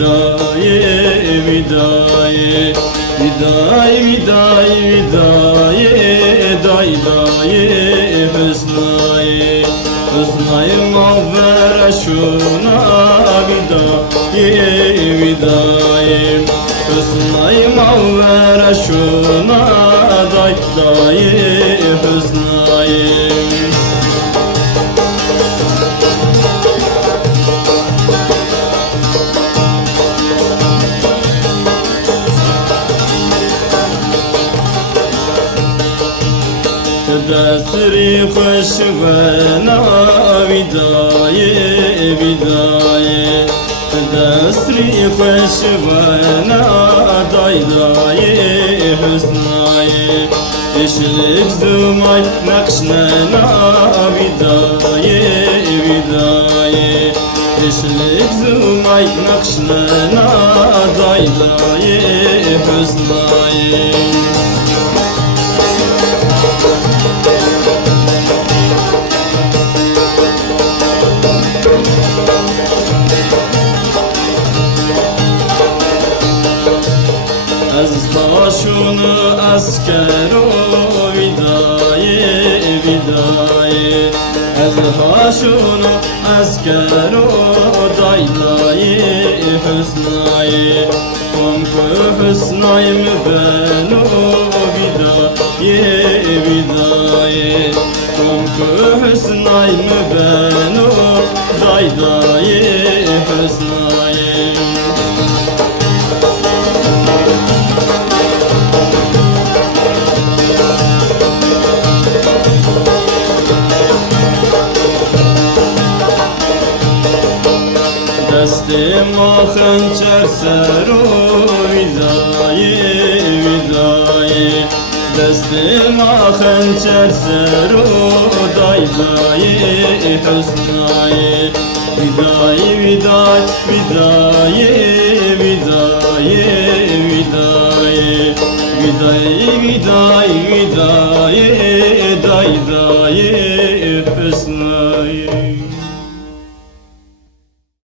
vidaye vidaye vidaye vidaye vidaye day daye hüsnaye hüsnaye mavvere şuna vidaye vidaye hüsnaye mavvere şuna day daye hüsnaye دستری خوش و ناویدای ویدای دستری خوش و نادای دای حسنای اشلک زمای نقش ناویدای ویدای اشلک زمای نقش نادای دای حسنای از هاشون اسکر و ویدای ویدای از هاشون اسکر و دای دای حسنای کم که حسنای مبنو ویدای ویدای کم که حسنای مبنو دای دای حسنای دست ما خنجر سر و ویدای ویدای دست ما خنجر سر و دای دای حسنای ویدای ویدای ویدای ویدای ویدای ویدای ویدای ویدای دای دای